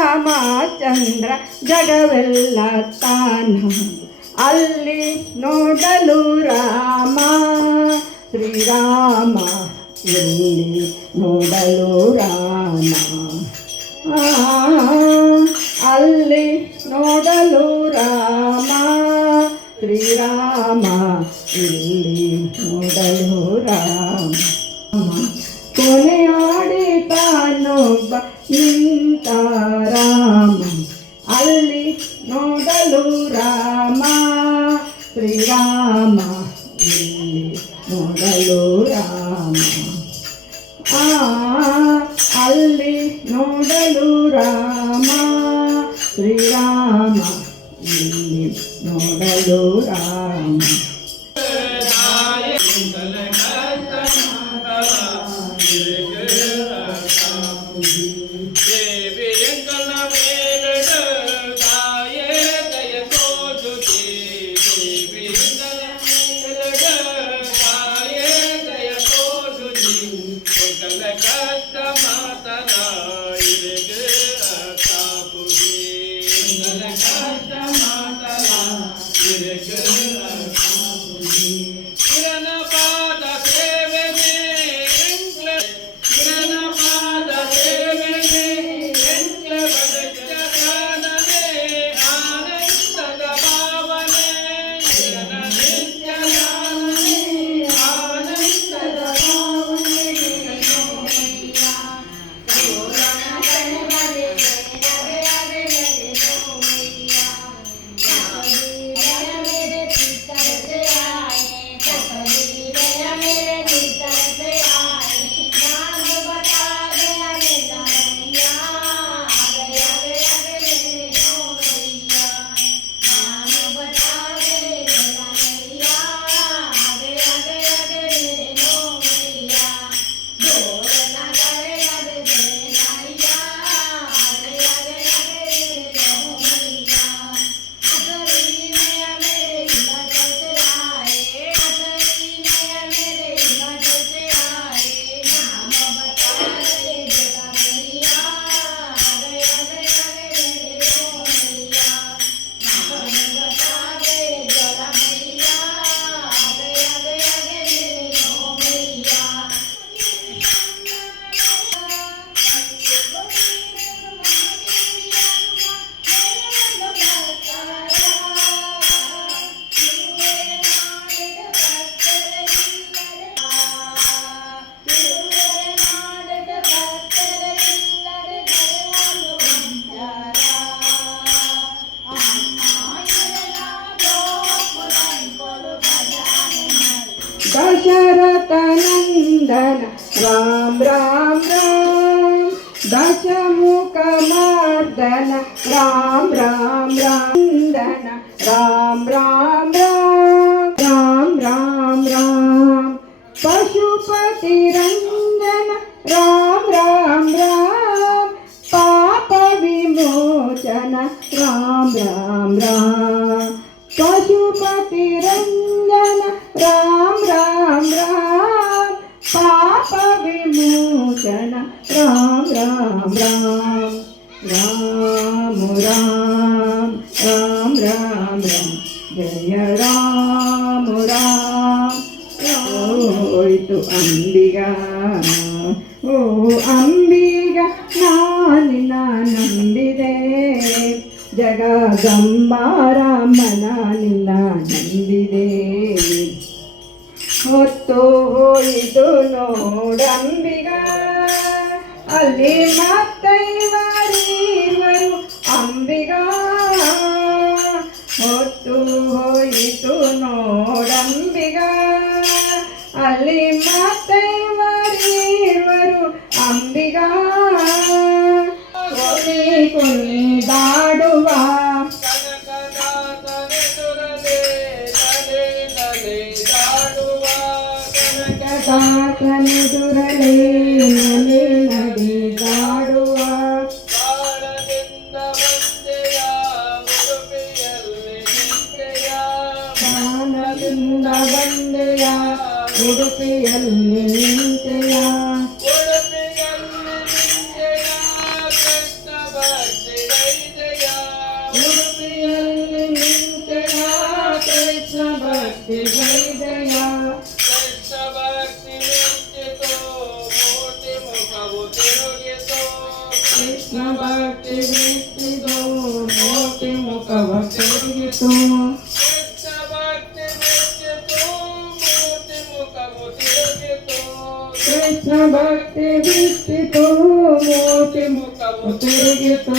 ದೇವರಾಮಚಂದ್ರ ಜಗವೆಲ್ಲ ತಾನ ಅಲ್ಲಿ ನೋಡಲು ರಾಮ ಶ್ರೀರಾಮ ಇಲ್ಲಿ ನೋಡಲು ರಾಮ ಅಲ್ಲಿ ನೋಡಲು ರಾಮ ಶ್ರೀರಾಮ ಇಲ್ಲಿ ನೋಡಲು ರಾಮ ಕೊನೆಯಾಡಿತಾನೊಬ್ಬ ನಿಂತ ರಾಮ ಅಲ್ಲಿ ನೋಡಲು ರಾಮ ಶ್ರೀರಾಮ ಇಲ್ಲಿ ನೋಡಲು ರಾಮ ಅಲ್ಲಿ ನೋಡಲು ರಾಮ ಶ್ರೀರಾಮ ಇಲ್ಲಿ ನೋಡಲು ರಾಮ दशरथ नंदन राम राम राम दशमुख मर्दन राम राम राम नंदन राम राम राम राम राम राम पशुपति रंजन राम राम राम पाप विमोचन राम राम राम पशुपति रंजन राम राम राम पाप विमोचन राम राम राम राम राम राम राम राम जय राम राम होय्तु अंबिगा ओ अंबिगा नानिन्न ನಂಬಿದೆ ಜಗದಂಬಾರಮ್ಮನ ನಿನ್ನ ನಂಬಿದೆ ಹೊತ್ತು ಹೋಯಿತು ನೋಡಂಬಿಗ ಅಲ್ಲಿ ಮತ್ತೈವರಿವರು ಅಂಬಿಗ ಹೊತ್ತು ಹೋಯಿತು ನೋಡಂಬಿಗ ಅಲ್ಲಿ ಮತ್ತೈವರಿವರು ಅಂಬಿಗ ಕುಣಿದಾಡುವ ಕನಕದಾಸನೆದುರಲೇ ನಲೆ ನಡೆದಾಡುವ ಬಾಣದಿಂದ ಬಂದೆಯ ಉಡುಪಿಯಲ್ಲಿ ನಿಂತೆಯ ಉಡುಪಿಯಲ್ಲಿ ನಿಂತೆಯ ಕೃಷ್ಣ ಭಕ್ತಿ ಗೈದೆಯ ಕೃಷ್ಣ ಭಕ್ತಿ ಬಿಟ್ಟಿದು ಮೋಟಿ ಮುಖವ ತಿರುಗಿತು ಕೃಷ್ಣ ಭಕ್ತಿ ಬಿಟ್ಟಿತು ಮೋಟಿ ಮುಖವ ತಿರುಗಿತು